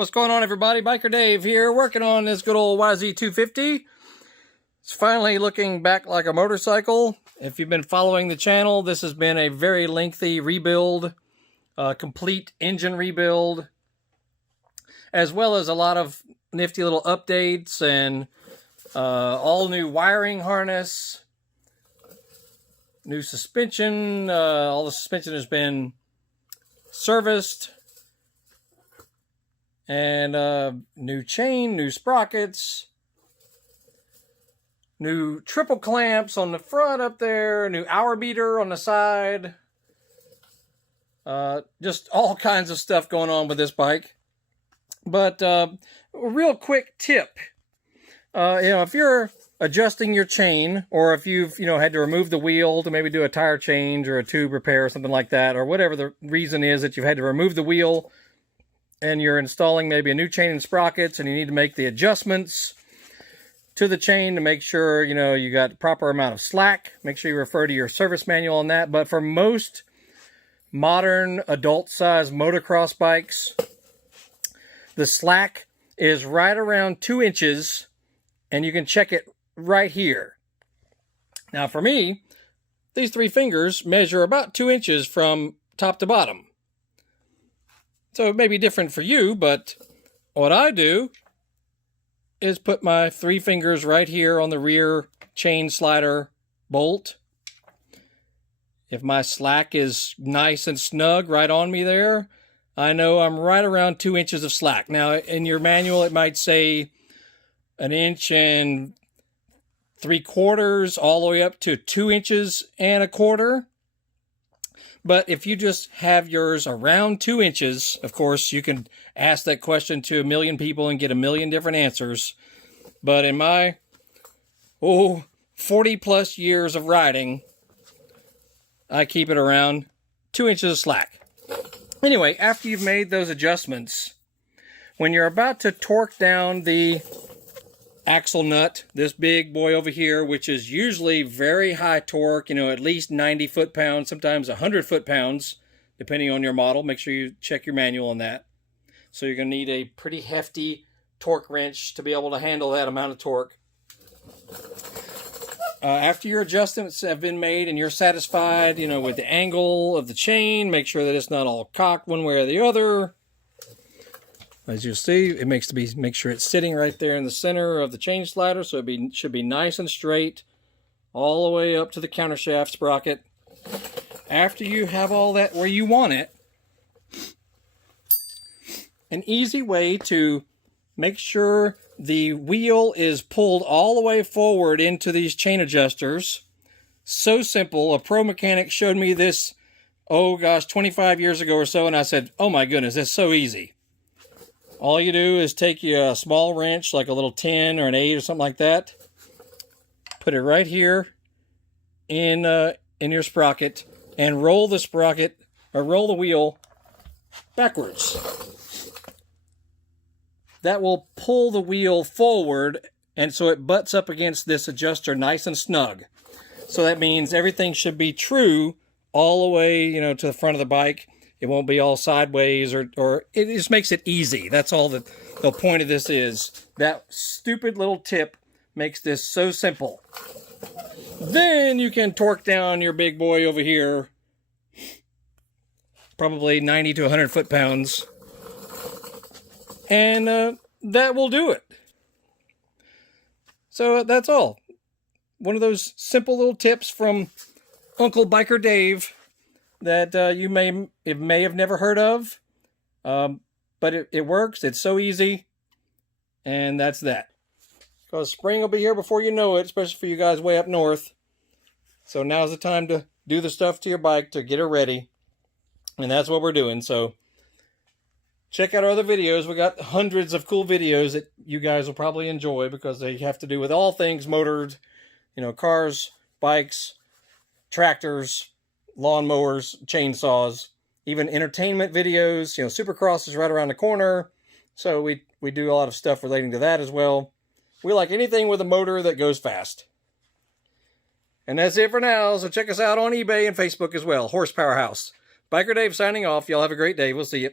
What's going on, everybody? Biker Dave here, working on this good old YZ250. It's finally looking back like a motorcycle. If you've been following the channel, this has been a very lengthy rebuild, complete engine rebuild, as well as a lot of nifty little updates and all new wiring harness, new suspension. All the suspension has been serviced. And new chain, new sprockets, new triple clamps on the front up there, new hour beater on the side. Just all kinds of stuff going on with this bike. But a real quick tip. If you're adjusting your chain, or if you've, had to remove the wheel to maybe do a tire change or a tube repair or something like that, or whatever the reason is that you've had to remove the wheel, and you're installing maybe a new chain and sprockets, and you need to make the adjustments to the chain to make sure, you got the proper amount of slack. Make sure you refer to your service manual on that. But for most modern adult-sized motocross bikes, the slack is right around 2 inches, and you can check it right here. Now, for me, these 3 fingers measure about 2 inches from top to bottom. So it may be different for you, but what I do is put my 3 fingers right here on the rear chain slider bolt. If my slack is nice and snug right on me there, I know I'm right around 2 inches of slack. Now, in your manual, it might say 1 3/4 inches all the way up to 2 1/4 inches. But if you just have yours around 2 inches, of course, you can ask that question to 1 million people and get 1 million different answers. But in my, 40 plus years of riding, I keep it around 2 inches of slack. Anyway, after you've made those adjustments, when you're about to torque down the axle nut, this big boy over here, which is usually very high torque, at least 90 foot-pounds, sometimes 100 foot-pounds, depending on your model. Make sure you check your manual on that. So you're going to need a pretty hefty torque wrench to be able to handle that amount of torque. After your adjustments have been made and you're satisfied, with the angle of the chain, make sure that it's not all cocked one way or the other. As you'll see, it make sure it's sitting right there in the center of the chain slider, so it should be nice and straight all the way up to the countershaft sprocket. After you have all that where you want it, an easy way to make sure the wheel is pulled all the way forward into these chain adjusters. So simple. A pro mechanic showed me this, 25 years ago or so, and I said, oh my goodness, it's so easy. All you do is take a small wrench, like a little 10 or an 8 or something like that. Put it right here in your sprocket, and roll the sprocket, or roll the wheel backwards. That will pull the wheel forward, and so it butts up against this adjuster nice and snug. So that means everything should be true all the way, to the front of the bike. It won't be all sideways, or it just makes it easy. That's all the point of this is. That stupid little tip makes this so simple. Then you can torque down your big boy over here, probably 90 to 100 foot-pounds, and that will do it. So that's all. One of those simple little tips from Uncle Biker Dave that you may have never heard of, but it works. It's so easy, and that's that. Because spring will be here before you know it, especially for you guys way up north. So now's the time to do the stuff to your bike to get it ready, and that's what we're doing. So check out our other videos. We got hundreds of cool videos that you guys will probably enjoy, because they have to do with all things motored, cars, bikes, tractors, lawnmowers, chainsaws, even entertainment videos. Supercross is right around the corner, so we do a lot of stuff relating to that as well. We like anything with a motor that goes fast. And that's it for now, so check us out on eBay and Facebook as well. Horsepower House. Biker Dave signing off. Y'all have a great day. We'll see you.